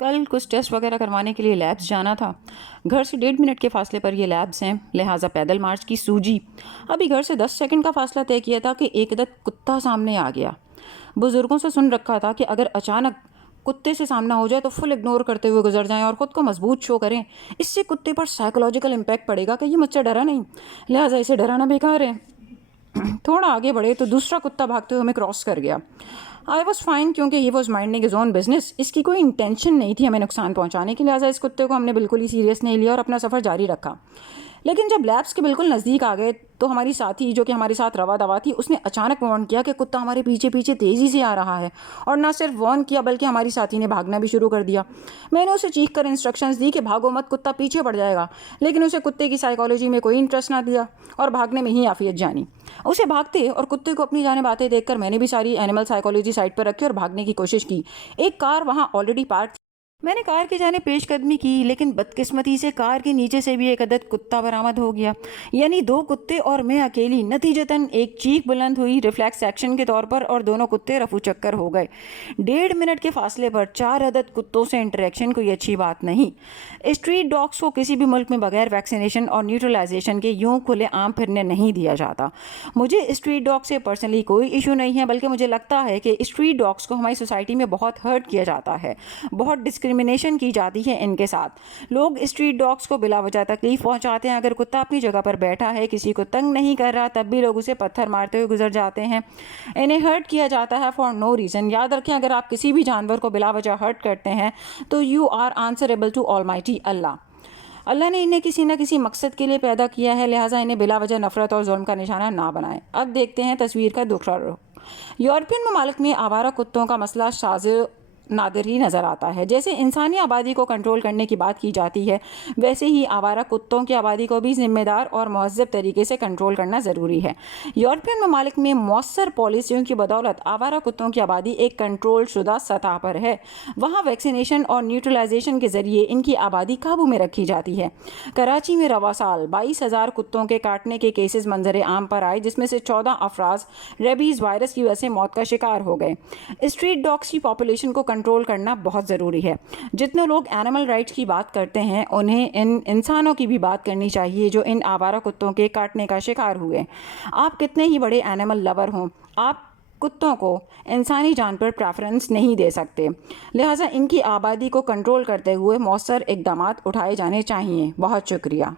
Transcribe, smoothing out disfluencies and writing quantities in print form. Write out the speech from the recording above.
कल कुछ टेस्ट वगैरह करवाने के लिए लैब्स जाना था। घर से 1.5 मिनट के फासले पर ये लैब्स हैं, लिहाजा पैदल मार्च की सूजी। अभी घर से 10 सेकंड का फासला तय किया था कि एक अदद कुत्ता सामने आ गया। बुजुर्गों से सुन रखा था कि अगर अचानक कुत्ते से सामना हो जाए तो फुल इग्नोर करते हुए गुजर जाएं और ख़ुद को मजबूत शो करें। इससे कुत्ते पर साइकोलॉजिकल इम्पैक्ट पड़ेगा कि ये मुझसे डरा नहीं, लिहाजा इसे डराना बेकार है। थोड़ा आगे बढ़े तो दूसरा कुत्ता भागते हुए हमें क्रॉस कर गया। आई वॉज फाइन क्योंकि he was minding his own business. इसकी कोई इंटेंशन नहीं थी हमें नुकसान पहुंचाने की, लिहाजा इस कुत्ते को हमने बिल्कुल ही सीरियस नहीं लिया और अपना सफ़र जारी रखा। लेकिन जब लैब्स के बिल्कुल नज़दीक आ गए तो हमारी साथी जो कि हमारे साथ रवा दवा थी, उसने अचानक वार्न किया कि कुत्ता हमारे पीछे पीछे तेज़ी से आ रहा है। और ना सिर्फ वार्न किया बल्कि हमारी साथी ने भागना भी शुरू कर दिया। मैंने उसे चीख कर इंस्ट्रक्शंस दी कि भागो मत, कुत्ता पीछे पड़ जाएगा, लेकिन उसे कुत्ते की साइकोलॉजी में कोई इंटरेस्ट ना दिया और भागने में ही आफियत जानी। उसे भागते और कुत्ते को अपनी जानिब आते देखकर मैंने भी सारी एनिमल साइकोलॉजी साइड पर रखी और भागने की कोशिश की। एक कार वहाँ ऑलरेडी पार्क। मैंने कार की जाने पेशकदमी की, लेकिन बदकिस्मती से कार के नीचे से भी एक अदद कुत्ता बरामद हो गया, यानी 2 कुत्ते और मैं अकेली। नतीजतन एक चीख बुलंद हुई रिफ्लेक्स एक्शन के तौर पर और दोनों कुत्ते रफू चक्कर हो गए। 1.5 मिनट के फासले पर 4 अदद कुत्तों से इंटरेक्शन कोई अच्छी बात नहीं। स्ट्रीट डॉग्स को किसी भी मुल्क में बगैर वैक्सीनेशन और न्यूट्रलाइजेशन के यूँ खुले आम फिरने नहीं दिया जाता। मुझे स्ट्रीट डॉग से पर्सनली कोई इशू नहीं है, बल्कि मुझे लगता है कि स्ट्रीट डॉग्स को हमारी सोसाइटी में बहुत हर्ट किया जाता है, बहुत डिस्क्रिमिनेशन की जाती है इनके साथ। लोग स्ट्रीट डॉग्स को बिला वजह तकलीफ पहुंचाते हैं। अगर कुत्ता अपनी जगह पर बैठा है, किसी को तंग नहीं कर रहा, तब भी लोग उसे पत्थर मारते हुए गुजर जाते हैं। इन्हें हर्ट किया जाता है फॉर नो रीज़न। याद रखें, अगर आप किसी भी जानवर को बिला वजह हर्ट करते हैं तो you are answerable to almighty अल्लाह। अल्लाह ने इन्हें किसी न किसी मकसद के लिए पैदा किया है, लिहाजा इन्हें बिला वजह नफरत और जुल्म का निशाना ना बनाएं। अब देखते हैं तस्वीर का दूसरा रुख। यूरोपियन ममालिक में आवारा कुत्तों का मसला शाज़ नादिर ही नज़र आता है। जैसे इंसानी आबादी को कंट्रोल करने की बात की जाती है, वैसे ही आवारा कुत्तों की आबादी को भी जिम्मेदार और महज़ब तरीके से कंट्रोल करना ज़रूरी है। यूरोपियन ममालिक में मौसर पॉलिसियों की बदौलत आवारा कुत्तों की आबादी एक कंट्रोल शुदा सतह पर है। वहाँ वैक्सीनेशन और न्यूट्रलाइजेशन के ज़रिए इनकी आबादी काबू में रखी जाती है। कराची में रवा साल 22,000 कुत्तों के काटने के केसेस मंजर आम पर आए, जिसमें से 14 अफराज रेबीज़ वायरस की वजह से मौत का शिकार हो गए। स्ट्रीट डॉग्स की पॉपुलेशन को कंट्रोल करना बहुत ज़रूरी है। जितने लोग एनिमल राइट्स की बात करते हैं, उन्हें इन इंसानों की भी बात करनी चाहिए जो इन आवारा कुत्तों के काटने का शिकार हुए। आप कितने ही बड़े एनिमल लवर हों, आप कुत्तों को इंसानी जान पर प्रेफरेंस नहीं दे सकते। लिहाजा इनकी आबादी को कंट्रोल करते हुए मौसर इकदामात उठाए जाने चाहिए। बहुत शुक्रिया।